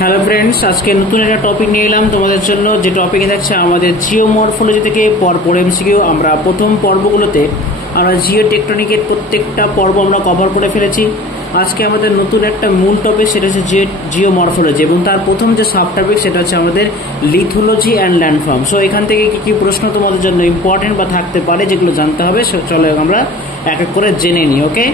Hello friends, আজকে নতুন একটা টপিক নিয়ে এলাম তোমাদের জন্য। যে টপিকে দেখছে আমাদের জিওমরফোলজি থেকে পরপর এমসিকিউ। আমরা প্রথম পর্বগুলোতে আমরা জিও টেকটনিকের প্রত্যেকটা পর্ব আমরা কভার করে ফেলেছি। আজকে আমাদের নতুন একটা মূল টপিক, সেটা হচ্ছে জিওমরফোলজি, এবং তার প্রথম যে সাব টপিক সেটা হচ্ছে আমাদের লিথোলজি অ্যান্ড ল্যান্ডফর্ম। সো এখান থেকে কি কি প্রশ্ন তোমাদের জন্য ইম্পর্টেন্ট বা থাকতে পারে, যেগুলো জানতে হবে, চলো আমরা এক এক করে জেনে নিই। ওকে,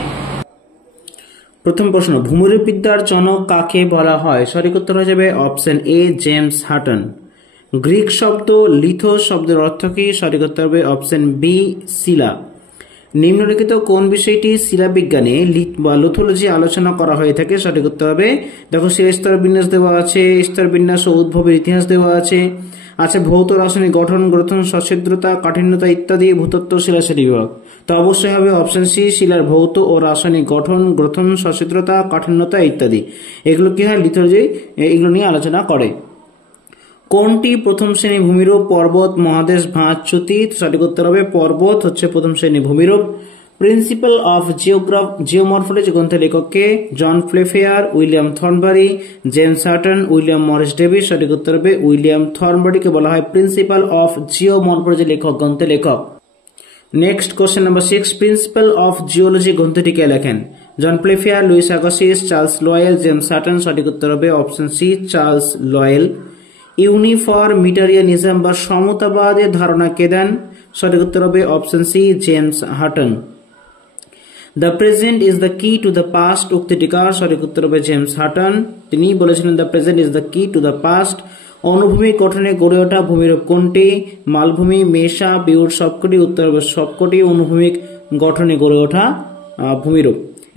প্রথম প্রশ্ন, ভূমিরূপবিদ্যার জনক কাকে বলা হয়? সঠিক উত্তর হয়ে যাবে option A, James Hutton. Greek শব্দ লিথোস শব্দের অর্থ কি? সঠিক উত্তর হবে অপশন বি, শিলা। নিম্নলিখিত কোন বিষয়টি শিলাবিজ্ঞানে বা লিথোলজি আলোচনা করা হয়ে থাকে? সঠিক উত্তর হবে, দেখো শিলা স্তর বিন্যাস দেওয়া আছে, স্তর বিন্যাস ও উদ্ভবের ইতিহাস দেওয়া আছে, ভৌত রাসায়নিক গঠন, গ্রথন, সচ্ছিদ্রতা, কাঠিন্যতা ইত্যাদি। ভূতত্ত্ব শিলাশ্রেণী বিভাগ, তো অবশ্যই হবে অপশন সি, শিলার ভৌত ও রাসায়নিক গঠন, গ্রথন, সচ্ছিদ্রতা, কাঠিন্যতা ইত্যাদি। এগুলো কি হয়? লিথোলজি এগুলো নিয়ে আলোচনা করে। কোনটি প্রথম শ্রেণী ভূমিরূপ? পর্বত, মহাদেশ, ভাঁজ, চ্যুতি। সঠিক উত্তর হবে পর্বত হচ্ছে প্রথম শ্রেণী ভূমিরূপ। প্রিন্সিপাল অফ জিওমরফোলজি গ্রন্থের লেখককে? John Playfair, William Thornbury, James Hutton, William Morris Davis. সঠিক উত্তর হবে উইলিয়াম থর্নবারিকে বলা হয় প্রিন্সিপাল অফ জিওমরফোলজি গ্রন্থের লেখক। Next question number 6, principal of geology গ্রন্থটি কে লেখেন? John Playfair, Louis Agassiz, Charles Lyell, James Hutton. সঠিক উত্তর হবে option C, Charles Lyell. Uniformitarianism বা সমতাবাদের ধারণা কে দেন? সঠিক উত্তর হবে অপশন সি, James Hutton. The present is the key to the past উক্তিটি কার? সঠিক উত্তর হবে জেমস হাটন। তিনি বলেছিলেন the present is the key to the past. অনুভূমিক গঠনে গড়ে ওঠা ভূমিরূপ কোনটি? মালভূমি, মেষা, বিউট। সবকটি উত্তর হবে সবকটি অনুভূমিক গঠনে গড়ে ওঠা ভূমিরূপ।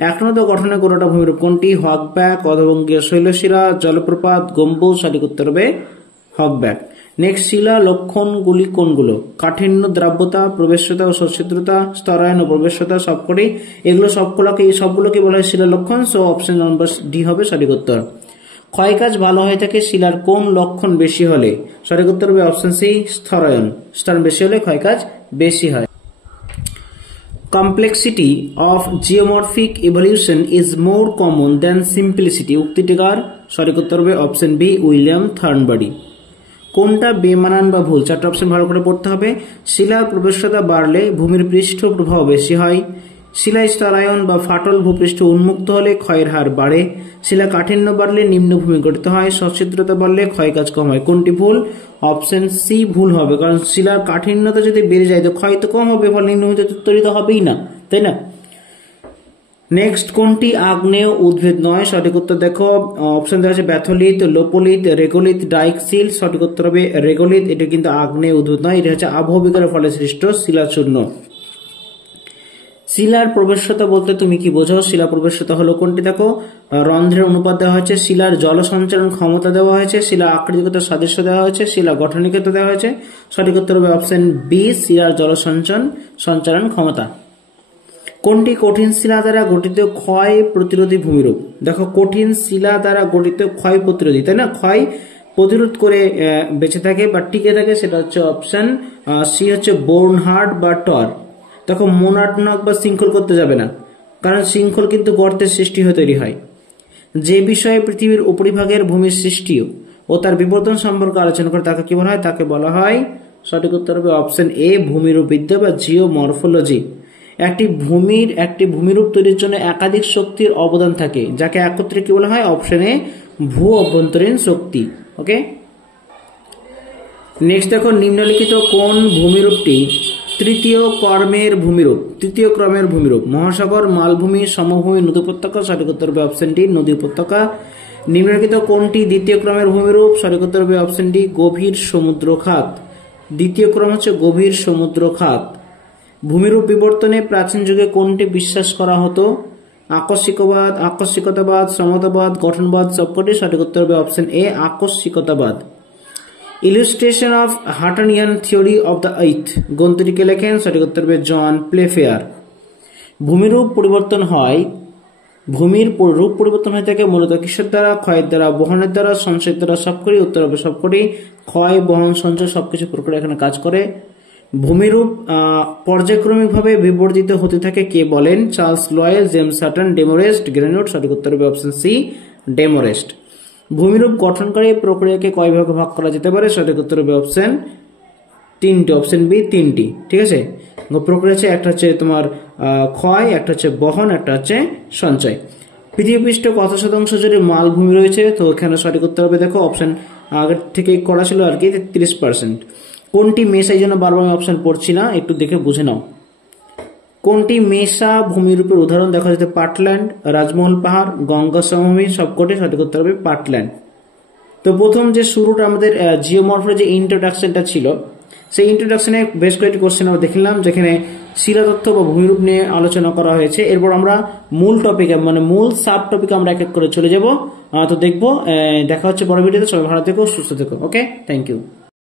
একনত গঠনে গড়ে ওঠা ভূমিরূপ কোনটি? হকব্যাক, অধবঙ্গীয় শৈলশিলা, জলপ্রপাত, গম্বুজ। সঠিক উত্তর হবে হকব্যাক। নেক্সট, শিলা লক্ষণগুলি কোনগুলো? কাঠিন্য, দ্রাব্যতা, প্রবেশ্যতা ও সচ্ছিদ্রতা, স্তরায়ন ও প্রবেশ্যতা। সবকটি এগুলো সবগুলোকে বলা হয় শিলা লক্ষণ। সো অপশন নাম্বার ডি হবে সঠিক উত্তর। ক্ষয়কাজ ভালো হয়ে থাকে শিলার কোন লক্ষণ বেশি হলে? সঠিক উত্তর হবে অপশন সি, স্তরায়ন। স্তর বেশি হলে ক্ষয়কাজ বেশি হয়। Complexity of geomorphic evolution is more common than simplicity উক্তিটি কার? সঠিক উত্তর হবে অপশন বি, উইলিয়াম থর্নবারি। কোনটা বেমানান বা ভুল? চারটা অপশন ভালো করে পড়তে হবে। শিলার প্রবেশ্যতা বাড়লে ভূমির পৃষ্ঠ প্রবাহ বেশি হয়। শিলা স্তরায়ন বা ফাটল ভূপৃষ্ঠ উন্মুক্ত হলে ক্ষয়ের হার বাড়ে। শিলা কাঠিন্য বাড়লে নিম্নভূমি গঠিত হয়। সচ্ছিদ্রতা বাড়লে ক্ষয়কাজ কম হয়। কোনটি ভুল? অপশন সি ভুল হবে, কারণ শিলার কাঠিন্যতা যদি বেড়ে যায় তো ক্ষয় তো কম হবে, ফলে নিম্নভূমি তৈরি হবেই না, তাই না? নেক্সট, কোনটি আগ্নেয় উদ্ভিদ নয়? সঠিক উত্তর দেখো অপশন দেওয়া আছে ব্যাথলিথ, লোপোলিথ, রেগোলিথ, ডাইকসিল। সঠিক উত্তর হবে রেগোলিথ। এটা কিন্তু আগ্নেয় উদ্ভিদ নয়, এটা হচ্ছে আবহবিকারের ফলে সৃষ্ট শিলাচূর্ণ। শিলার প্রবেশ্যতা বলতে তুমি কি বোঝো? শিলা প্রবেশ্যতা হলো কোনটি? দেখো, রন্ধ্রের অনুপাত দেওয়া হয়েছে, শিলার জল সঞ্চালন ক্ষমতা দেওয়া হয়েছে, শিলা আকৃতিগত সাদৃশ্য দেওয়া হয়েছে, শিলা গঠনিকতা দেওয়া হয়েছে। সঠিক উত্তর হবে অপশন বি, শিলার জল সঞ্চালন ক্ষমতা। কোনটি কঠিন শিলা দ্বারা গঠিত ক্ষয় প্রতিরোধী ভূমিরূপ? দেখো, কঠিন শিলা দ্বারা গঠিত ক্ষয় প্রতিরোধী, তাই না? ক্ষয় প্রতিরোধ করে বেঁচে থাকে বা টিকে থাকে, সেটা হচ্ছে অপশন সি, হচ্ছে বোর্নহার্ড বা টর। দেখো, মোনাটনক বা শৃঙ্খল করতে যাবে না, কারণ শৃঙ্খল কিন্তু গর্তের সৃষ্টি হয়ে তৈরি হয়। যে বিষয়ে পৃথিবীর উপরিভাগের ভূমির সৃষ্টি ও তার বিবর্তন সম্পর্কে আলোচনা করে তাকে কি বলা হয়? তাকে বলা হয়, সঠিক উত্তর হবে অপশন এ, ভূমিরূপবিদ্যা বা জিওমরফোলজি। একটি ভূমিরূপ তৈরির জন্য একাধিক শক্তির অবদান থাকে, যাকে একত্রে কি বলা হয়? অপশন এ, ভূ অভ্যন্তরীণ শক্তি। ওকে, নেক্সট দেখো, নিম্নলিখিত কোন ভূমিরূপটি তৃতীয় ক্রমের ভূমিরূপ? মহাসাগর, মালভূমি, সমভূমি, নদী উপত্যকা। সঠিক উত্তর হবে অপশন ডি, নদী উপত্যকা। নিম্নলিখিত কোনটি দ্বিতীয় ক্রমের ভূমিরূপ? সঠিক উত্তর হবে অপশন ডি, গভীর সমুদ্রখাত। দ্বিতীয় ক্রম হচ্ছে গভীর সমুদ্রখাত। ভূমিরূপ বিবর্তনে প্রাচীন যুগে কোনটি বিশ্বাস করা হতো? আকস্মিকতাবাদ, সমতাবাদ, গঠনবাদ। সবকটি। সঠিক উত্তর হবে অপশন এ, আকস্মিকতাবাদ। Illustration of Huttonian theory of the Earth গ্রন্থটিকে লেখেন? সঠিক উত্তর হবে জন প্লেফেয়ার। ভূমির রূপ পরিবর্তন হয়ে থাকে মূলত কিসের দ্বারা? ক্ষয়ের দ্বারা, বহনের দ্বারা, সঞ্চয়ের দ্বারা। সবকটি। উত্তর হবে সবকটি। ক্ষয়, বহন, সঞ্চয় সবকিছু প্রক্রিয়া এখানে কাজ করে। ভূমিরূপ পর্যায়ক্রমিকভাবে বিবর্তিত হতে থাকে কে বলেন? Charles Lyell, James Hutton, Demorest, গ্রেনুট। সঠিক উত্তর হবে অপশন সি, ডেমোরেস্ট। ভূমিরূপ গঠনকারী প্রক্রিয়াকে কয় ভাগে ভাগ করা যেতে পারে? সঠিক উত্তর হবে অপশন 3টি, অপশন বি 3টি। ঠিক আছে, প্রক্রিয়া হচ্ছে একটা হচ্ছে তোমার ক্ষয়, একটা হচ্ছে বহন, একটা হচ্ছে সঞ্চয়। পৃথিবী পৃষ্ঠ কত শতাংশ জুড়ে মালভূমি রয়েছে? তো এখানে সঠিক উত্তর হবে দেখো অপশন আগের থেকে করা ছিল আর কি 30%। কোনটি মেসা, এই জন্য বারবার আমি অপশন পড়ছি না, একটু দেখে বুঝে নাও। কোনটি মেসা ভূমিরূপের উদাহরণ? দেখা যেতে পাটল্যান্ড, রাজমহল পাহাড়, গঙ্গা সমভূমি, সবকটি। সঠিক উত্তর হবে পাটল্যান্ড। তো প্রথম যে শুরুটা আমাদের জিওমরফোলজি যে ইন্ট্রোডাকশনটা ছিল, সেই ইন্ট্রোডাকশনে বেশ কয়েকটি কোশ্চেন আমরা দেখলাম যেখানে শিলাতত্ত্ব বা ভূমিরূপ নিয়ে আলোচনা করা হয়েছে। এরপর আমরা মূল টপিকে মানে মূল সাব টপিকে আমরা এক এক করে চলে যাব। তো দেখবো, দেখা হচ্ছে পরের ভিডিওতে। সবাই ভালো থেকো, সুস্থ থেকো। ওকে, থ্যাংক ইউ।